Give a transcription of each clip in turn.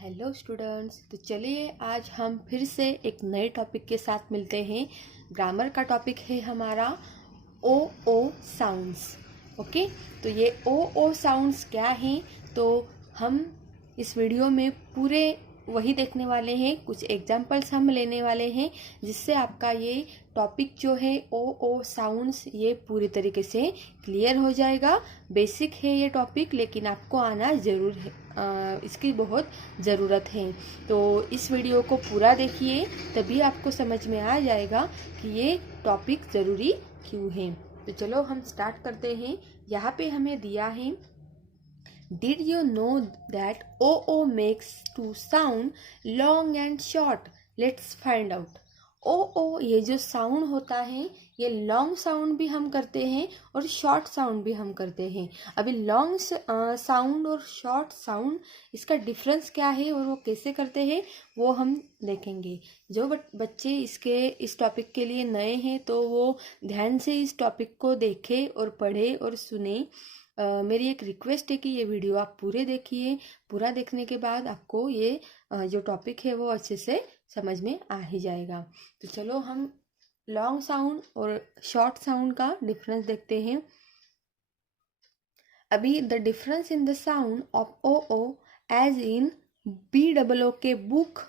Hello students, तो चलिए आज हम फिर से एक नए टॉपिक के साथ मिलते हैं। ग्रामर का टॉपिक है हमारा ओ ओ साउंड्स। ओके, तो ये ओ ओ साउंड्स क्या हैं, तो हम इस वीडियो में पूरे वही देखने वाले हैं। कुछ एग्जाम्पल्स हम लेने वाले हैं जिससे आपका ये टॉपिक जो है ओ ओ साउंड्स ये पूरी तरीके से क्लियर हो जाएगा। बेसिक है ये टॉपिक, लेकिन आपको आना ज़रूर है, इसकी बहुत ज़रूरत है। तो इस वीडियो को पूरा देखिए, तभी आपको समझ में आ जाएगा कि ये टॉपिक ज़रूरी क्यों है। तो चलो हम स्टार्ट करते हैं। यहाँ पे हमें दिया है, did you know that O O makes two sound long and short. Let's find out. O O ये जो साउंड होता है, ये लॉन्ग साउंड भी हम करते हैं और शॉर्ट साउंड भी हम करते हैं। अभी लॉन्ग साउंड और शॉर्ट साउंड, इसका डिफरेंस क्या है और वो कैसे करते हैं वो हम देखेंगे। जो बच्चे इस टॉपिक के लिए नए हैं तो वो ध्यान से इस टॉपिक को देखें और पढ़े और सुने। मेरी एक रिक्वेस्ट है कि ये वीडियो आप पूरे देखिए। पूरा देखने के बाद आपको ये जो टॉपिक है वो अच्छे से समझ में आ ही जाएगा। तो चलो हम लॉन्ग साउंड और शॉर्ट साउंड का डिफरेंस देखते हैं। अभी the difference in the sound of O O as in B double O K book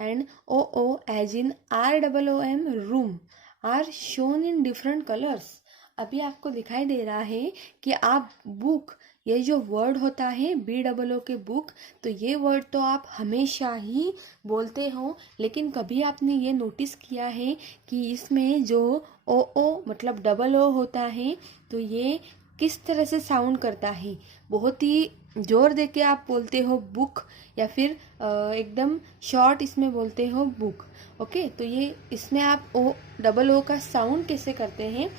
and O O as in R double O M room are shown in different colours. अभी आपको दिखाई दे रहा है कि आप बुक, ये जो word होता है B double O K book, तो ये वर्ड तो आप हमेशा ही बोलते हो, लेकिन कभी आपने ये नोटिस किया है कि इसमें जो ओ ओ मतलब डबल ओ होता है, तो ये किस तरह से साउंड करता है। बहुत ही जोर देके आप बोलते हो बुक, या फिर एकदम शॉर्ट इसमें बोलते हो बुक। ओके, तो ये इसमें आप ओ डबल ओ का साउंड कैसे करते हैं,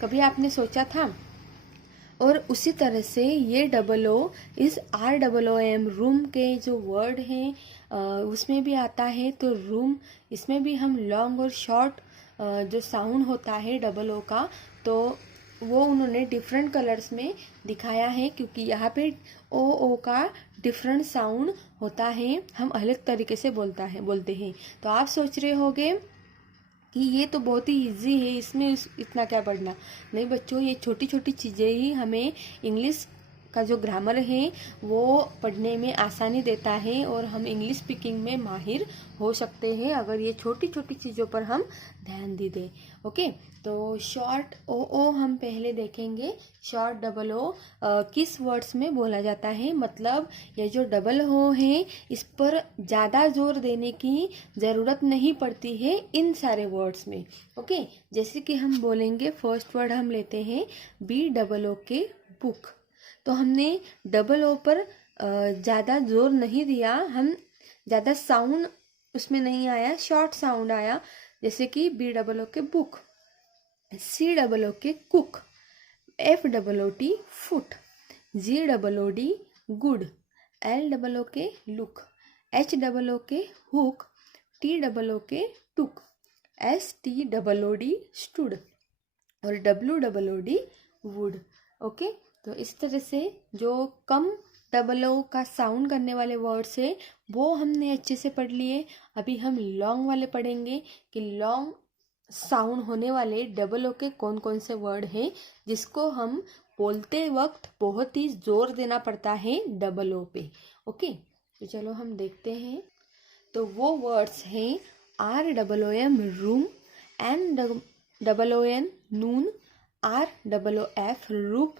कभी आपने सोचा था? और उसी तरह से ये double O is R double O M room के जो वर्ड हैं उसमें भी आता है। तो रूम, इसमें भी हम लॉन्ग और शॉर्ट जो साउंड होता है डबल ओ का, तो वो उन्होंने डिफरेंट कलर्स में दिखाया है, क्योंकि यहाँ पे ओ ओ का डिफरेंट साउंड होता है, हम अलग तरीके से बोलते हैं। तो आप सोच रहे होंगे कि ये तो बहुत ही इजी है, इसमें इतना क्या पढ़ना। नहीं बच्चों, ये छोटी छोटी चीज़ें ही हमें इंग्लिश का जो ग्रामर है वो पढ़ने में आसानी देता है, और हम इंग्लिश स्पीकिंग में माहिर हो सकते हैं अगर ये छोटी छोटी चीज़ों पर हम ध्यान दे दें। ओके, तो शॉर्ट ओ ओ हम पहले देखेंगे। शॉर्ट डबल ओ किस वर्ड्स में बोला जाता है, मतलब ये जो डबल ओ है इस पर ज़्यादा जोर देने की ज़रूरत नहीं पड़ती है इन सारे वर्ड्स में। ओके, जैसे कि हम बोलेंगे, फर्स्ट वर्ड हम लेते हैं B double O K book. तो हमने डबल ओ पर ज़्यादा जोर नहीं दिया, हम ज़्यादा साउंड उसमें नहीं आया, शॉर्ट साउंड आया। जैसे कि B double O K book, सी double O K cook, F double O T foot, G double O D good, L double O K look, H double O के hook, T double O K took, S T double O D stood, और W double O D wood. Okay, तो इस तरह से जो कम double O का sound करने वाले वर्ड्स है वो हमने अच्छे से पढ़ लिए। अभी हम लॉन्ग वाले पढ़ेंगे कि लॉन्ग साउंड होने वाले डबल ओ के कौन कौन से वर्ड हैं जिसको हम बोलते वक्त बहुत ही जोर देना पड़ता है डबल ओ पे। ओके, तो चलो हम देखते हैं। तो वो वर्ड्स हैं R double O M room, N double O N noon, R double O F roof,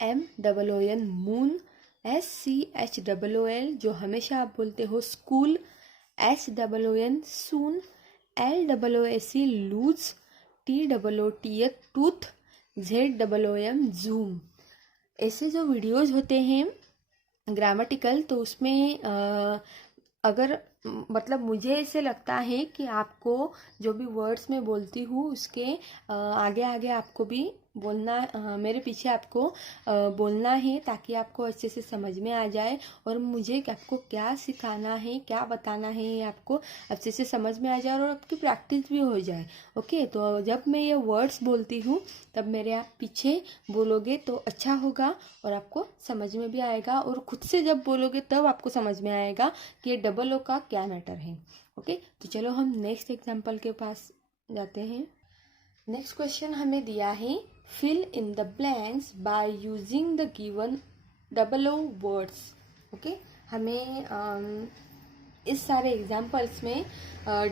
M double O N moon, S C H double O L जो हमेशा आप बोलते हो school, H double O N soon, L double O S E loose, T double O T H tooth, Z double O M zoom. ऐसे जो videos होते हैं grammatical, तो उसमें अगर मतलब मुझे ऐसे लगता है कि आपको जो भी वर्ड्स मैं बोलती हूँ उसके आगे आगे आपको भी बोलना, मेरे पीछे आपको बोलना है, ताकि आपको अच्छे से समझ में आ जाए और मुझे आपको क्या सिखाना है, क्या बताना है, ये आपको अच्छे से समझ में आ जाए और आपकी प्रैक्टिस भी हो जाए। ओके, तो जब मैं ये वर्ड्स बोलती हूँ तब मेरे आप पीछे बोलोगे तो अच्छा होगा और आपको समझ में भी आएगा, और खुद से जब बोलोगे तब आपको समझ में आएगा कि ये डबल ओ का क्या मैटर है। ओके, तो चलो हम नेक्स्ट एग्जाम्पल के पास जाते हैं। नेक्स्ट क्वेश्चन हमें दिया है, fill in the blanks by using the given double O words. Okay, हमें इस सारे एग्जाम्पल्स में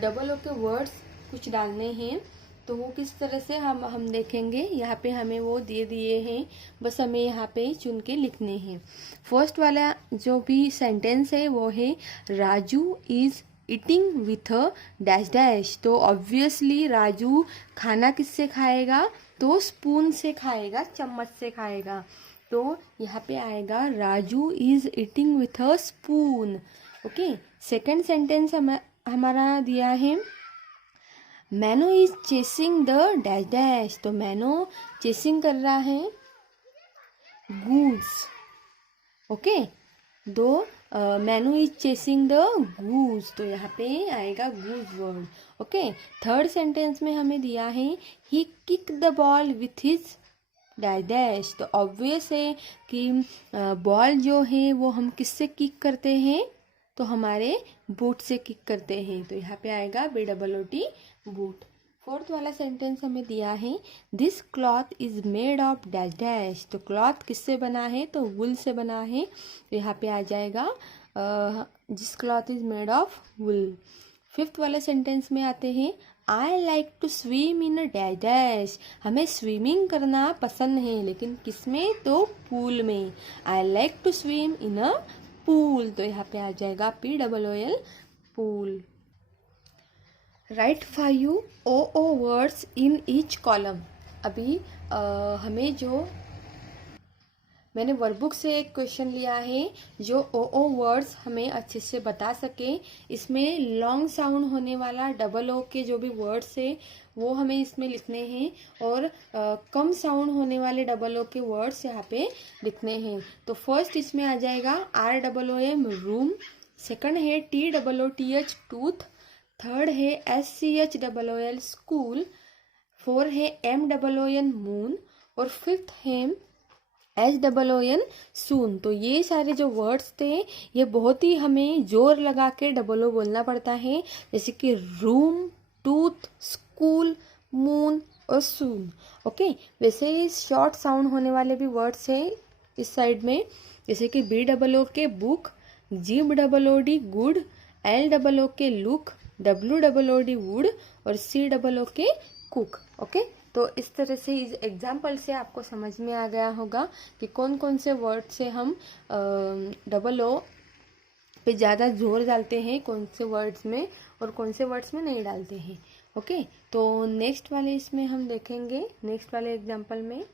डबल ओ के वर्ड्स कुछ डालने हैं, तो वो किस तरह से हम देखेंगे। यहाँ पे हमें वो दे दिए हैं, बस हमें यहाँ पे चुन के लिखने हैं। फर्स्ट वाला जो भी सेंटेंस है वो है Raju is eating with a dash dash. तो ऑब्वियसली राजू खाना किससे खाएगा, तो स्पून से खाएगा, चम्मच से खाएगा। तो यहाँ पे आएगा Raju is eating with a spoon. Okay, second sentence हमारा दिया है Mano is chasing the dash dash. तो मैनो चेसिंग कर रहा है गूड्स। ओके, दो मैनू इज चेसिंग द गूज, तो यहाँ पे आएगा goose word. Okay, third sentence में हमें दिया है he kick the ball with his dash dash. तो ऑब्वियस है कि बॉल जो है वो हम किससे किक करते हैं, तो हमारे बूट से किक करते हैं, तो यहाँ पे आएगा BOOT बूट। फोर्थ वाला सेंटेंस हमें दिया है this cloth is made of dash dash. तो क्लॉथ किससे बना है, तो वुल से बना है, तो यहाँ पे आ जाएगा this cloth is made of wool. Fifth वाले सेंटेंस में आते हैं I like to swim in a dash dash. हमें स्विमिंग करना पसंद है, लेकिन किसमें, तो पूल में। I like to swim in a pool, तो यहाँ पे आ जाएगा POOL pool. Write 5 OO words in each column. अभी हमें जो मैंने वर्कबुक से एक क्वेश्चन लिया है जो OO वर्ड्स हमें अच्छे से बता सके। इसमें लॉन्ग साउंड होने वाला डबल ओ के जो भी वर्ड्स है वो हमें इसमें लिखने हैं, और कम साउंड होने वाले डबल ओ के वर्ड्स यहाँ पे लिखने हैं। तो फर्स्ट इसमें आ जाएगा ROOM रूम, सेकंड है TOOTH टूथ, थर्ड है SCHOOL स्कूल, फोर है MOON मून, और फिफ्थ है SOON सून। तो ये सारे जो वर्ड्स थे ये बहुत ही हमें जोर लगा के डबल ओ बोलना पड़ता है, जैसे कि रूम, टूथ, स्कूल, मून और सून। ओके, वैसे शॉर्ट साउंड होने वाले भी वर्ड्स हैं इस साइड में, जैसे कि BOO के बुक, GOOD गुड, LOO के लुक, WOOD वुड और COO के कुक। ओके, तो इस तरह से इस एग्जाम्पल से आपको समझ में आ गया होगा कि कौन कौन से वर्ड से हम डबल ओ पे ज़्यादा जोर डालते हैं, कौन से वर्ड्स में और कौन से वर्ड्स में नहीं डालते हैं। ओके, तो नेक्स्ट वाले इसमें हम देखेंगे, नेक्स्ट वाले एग्जाम्पल में।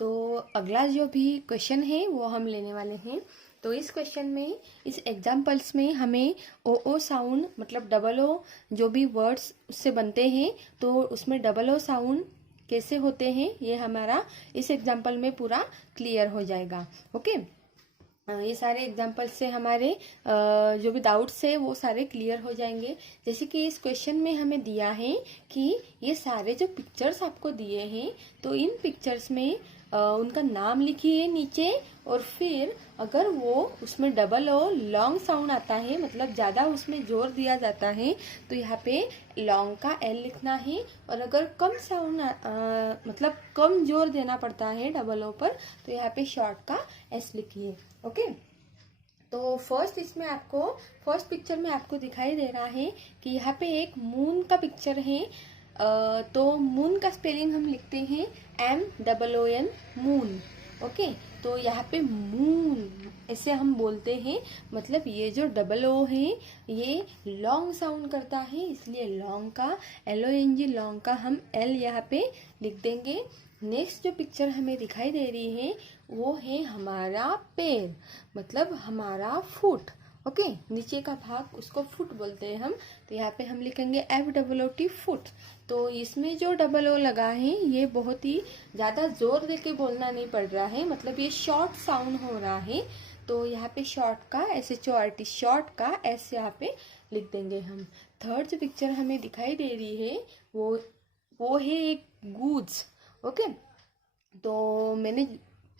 तो अगला जो भी क्वेश्चन है वो हम लेने वाले हैं। तो इस क्वेश्चन में, इस एग्जाम्पल्स में हमें OO साउंड मतलब डबल ओ जो भी वर्ड्स उससे बनते हैं तो उसमें डबल ओ साउंड कैसे होते हैं ये हमारा इस एग्जाम्पल में पूरा क्लियर हो जाएगा। ओके, ये सारे एग्जाम्पल से हमारे जो भी डाउट्स है वो सारे क्लियर हो जाएंगे। जैसे कि इस क्वेश्चन में हमें दिया है कि ये सारे जो पिक्चर्स आपको दिए हैं तो इन पिक्चर्स में उनका नाम लिखिए नीचे, और फिर अगर वो उसमें डबल ओ लॉन्ग साउंड आता है, मतलब ज़्यादा उसमें जोर दिया जाता है, तो यहाँ पे लॉन्ग का L लिखना है, और अगर कम साउंड मतलब कम जोर देना पड़ता है डबल ओ पर, तो यहाँ पे शॉर्ट का S लिखिए। ओके, तो फर्स्ट पिक्चर में आपको दिखाई दे रहा है कि यहाँ पे एक मून का पिक्चर है। तो मून का स्पेलिंग हम लिखते हैं MOON मून। ओके, तो यहाँ पे मून ऐसे हम बोलते हैं, मतलब ये जो डबल ओ है ये लॉन्ग साउंड करता है, इसलिए लॉन्ग का LONG लॉन्ग का हम L यहाँ पे लिख देंगे। नेक्स्ट जो पिक्चर हमें दिखाई दे रही है वो है हमारा पैर, मतलब हमारा फुट। ओके, नीचे का भाग उसको फुट बोलते हैं हम। तो यहाँ पे हम लिखेंगे FOOT फुट। तो इसमें जो डबल ओ लगा है ये बहुत ही ज़्यादा जोर दे के बोलना नहीं पड़ रहा है, मतलब ये शॉर्ट साउंड हो रहा है। तो यहाँ पे शॉर्ट का SHORT शॉर्ट का S यहाँ पे लिख देंगे हम। थर्ड जो पिक्चर हमें दिखाई दे रही है वो है एक गूज। ओके, तो मैंने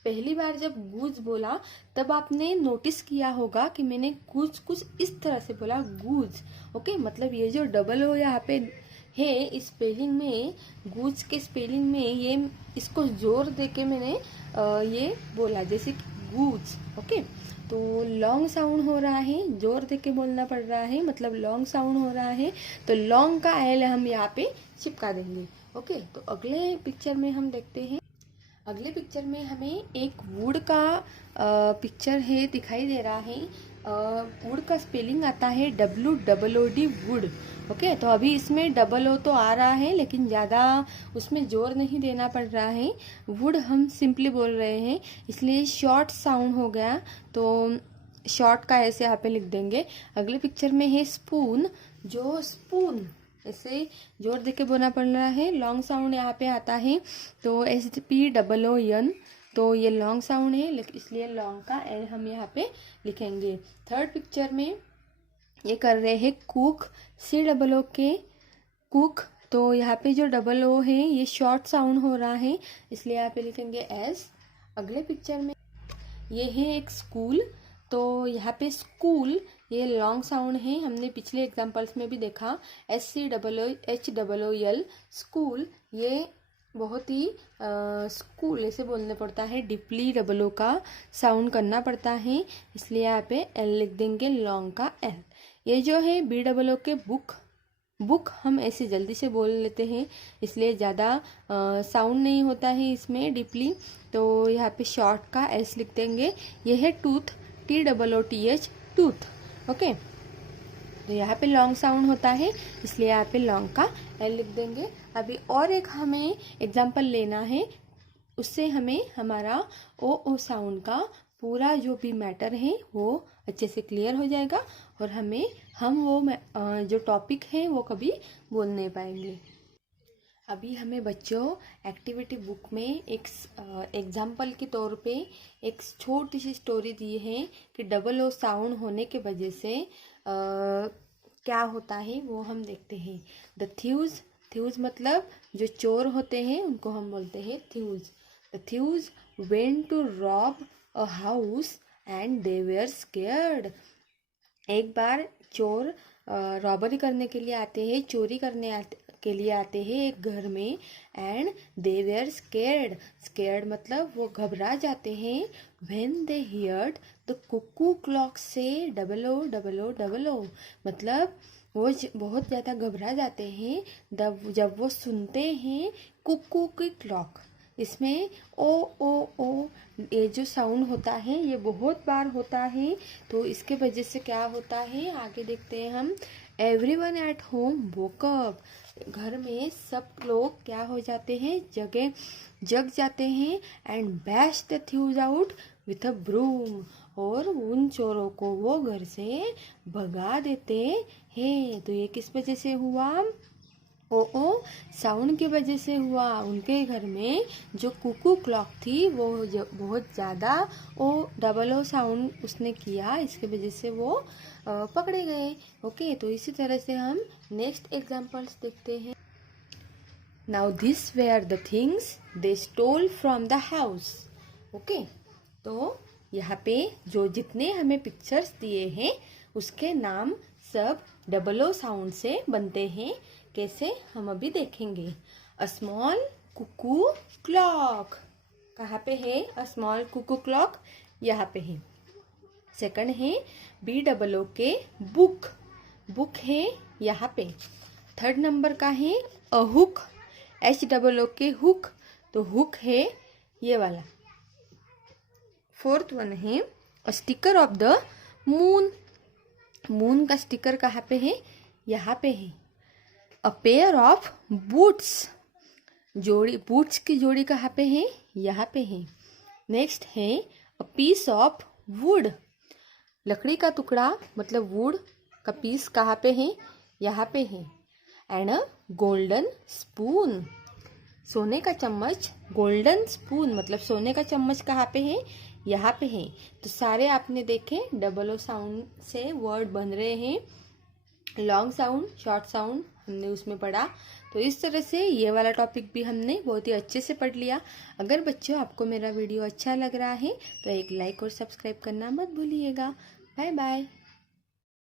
पहली बार जब गूज बोला तब आपने नोटिस किया होगा कि मैंने गूज कुछ इस तरह से बोला, गूज। ओके, मतलब ये जो डबल ओ यहाँ पे है इस स्पेलिंग में, गूज के स्पेलिंग में ये इसको जोर दे के मैंने ये बोला, जैसे कि गूज। ओके, तो लॉन्ग साउंड हो रहा है, जोर दे के बोलना पड़ रहा है, मतलब लॉन्ग साउंड हो रहा है। तो लॉन्ग का एल हम यहाँ पे चिपका देंगे। ओके, तो अगले पिक्चर में हम देखते हैं। अगले पिक्चर में हमें एक वुड का पिक्चर है दिखाई दे रहा है। वुड का स्पेलिंग आता है WOOD वुड। ओके, तो अभी इसमें डबल ओ तो आ रहा है लेकिन ज़्यादा उसमें जोर नहीं देना पड़ रहा है। वुड हम सिंपली बोल रहे हैं, इसलिए शॉर्ट साउंड हो गया, तो शॉर्ट का ऐसे यहाँ पे लिख देंगे। अगले पिक्चर में है स्पून। जो स्पून ऐसे जोर देके बोलना पड़ रहा है, लॉन्ग साउंड यहाँ पे आता है, तो SPOON। तो ये लॉन्ग साउंड है लेकिन इसलिए लॉन्ग का एल हम यहाँ पे लिखेंगे। थर्ड पिक्चर में ये कर रहे हैं कुक, COOK कुक। तो यहाँ पे जो डबल ओ है ये शॉर्ट साउंड हो रहा है, इसलिए यहाँ पे लिखेंगे S। अगले पिक्चर में ये है एक स्कूल। तो यहाँ पे स्कूल ये लॉन्ग साउंड है, हमने पिछले एग्जांपल्स में भी देखा, SCHOOL स्कूल। ये बहुत ही स्कूल ऐसे बोलने पड़ता है, डीपली डबल ओ का साउंड करना पड़ता है, इसलिए यहाँ पे L लिख देंगे, लॉन्ग का L। ये जो है BOO के बुक, बुक हम ऐसे जल्दी से बोल लेते हैं, इसलिए ज़्यादा साउंड नहीं होता है इसमें डीपली, तो यहाँ पे शॉर्ट का S लिख देंगे। ये है टूथ, TOOTH टूथ। ओके, तो यहाँ पे लॉन्ग साउंड होता है, इसलिए यहाँ पे लॉन्ग का L लिख देंगे। अभी और एक हमें एग्जाम्पल लेना है, उससे हमें हमारा ओ साउंड का पूरा जो भी मैटर है वो अच्छे से क्लियर हो जाएगा और हम वो जो टॉपिक है वो कभी बोल नहीं पाएंगे। अभी हमें बच्चों एक्टिविटी बुक में एक एग्जाम्पल के तौर पे एक छोटी सी स्टोरी दी है कि डबल ओ साउंड होने के वजह से क्या होता है वो हम देखते हैं। द थ्यूज, थ्यूज मतलब जो चोर होते हैं उनको हम बोलते हैं thieves. The thieves went to rob a house and they were scared. एक बार चोर रॉबरी करने के लिए आते हैं, चोरी करने के लिए आते हैं एक घर में, and they were scared. Scared मतलब वो घबरा जाते हैं। When they heard the cuckoo clock से डबल ओ मतलब वो बहुत ज़्यादा घबरा जाते हैं जब वो सुनते हैं कुकू की क्लॉक। इसमें ओ ये जो साउंड होता है ये बहुत बार होता है, तो इसके वजह से क्या होता है आगे देखते हैं हम। Everyone at home woke up, घर में सब लोग क्या हो जाते हैं, जग जाते हैं। And bash the thieves out with a broom, और उन चोरों को वो घर से भगा देते हैं। तो ये किस वजह से हुआ, ओ साउंड की वजह से हुआ। उनके घर में जो कुकू क्लॉक थी वो बहुत ज़्यादा ओ डबल ओ साउंड उसने किया, इसके वजह से वो पकड़े गए। ओके, तो इसी तरह से हम नेक्स्ट एग्जांपल्स देखते हैं। Now this were the things they stole from the house. Okay, तो यहाँ पे जो जितने हमें पिक्चर्स दिए हैं उसके नाम सब डबल ओ साउंड से बनते हैं। कैसे हम अभी देखेंगे। अ स्मॉल कुकू क्लॉक, कहाँ पे है अ स्मॉल कुकू क्लॉक, यहाँ पे है। सेकंड है BOOK बुक, बुक है यहाँ पे। थर्ड नंबर का है अ हुक, HOOK हुक, तो हुक है ये वाला। फोर्थ वन है a sticker of the moon, moon का स्टिकर कहाँ पे है, यहाँ पे है। अ पेयर ऑफ बूट्स, जोड़ी बूट्स की जोड़ी कहाँ पे है, यहाँ पे है। नेक्स्ट है अ पीस ऑफ वुड, लकड़ी का टुकड़ा मतलब वुड का पीस कहाँ पे है? यहाँ पे है। एंड अ गोल्डन स्पून, सोने का चम्मच। गोल्डन स्पून मतलब सोने का चम्मच कहाँ पे है? यहाँ पे है। तो सारे आपने देखे डबल ओ साउंड से वर्ड बन रहे हैं। लॉन्ग साउंड, शॉर्ट साउंड हमने उसमें पढ़ा। तो इस तरह से ये वाला टॉपिक भी हमने बहुत ही अच्छे से पढ़ लिया। अगर बच्चों आपको मेरा वीडियो अच्छा लग रहा है तो एक लाइक और सब्सक्राइब करना मत भूलिएगा। Bye bye.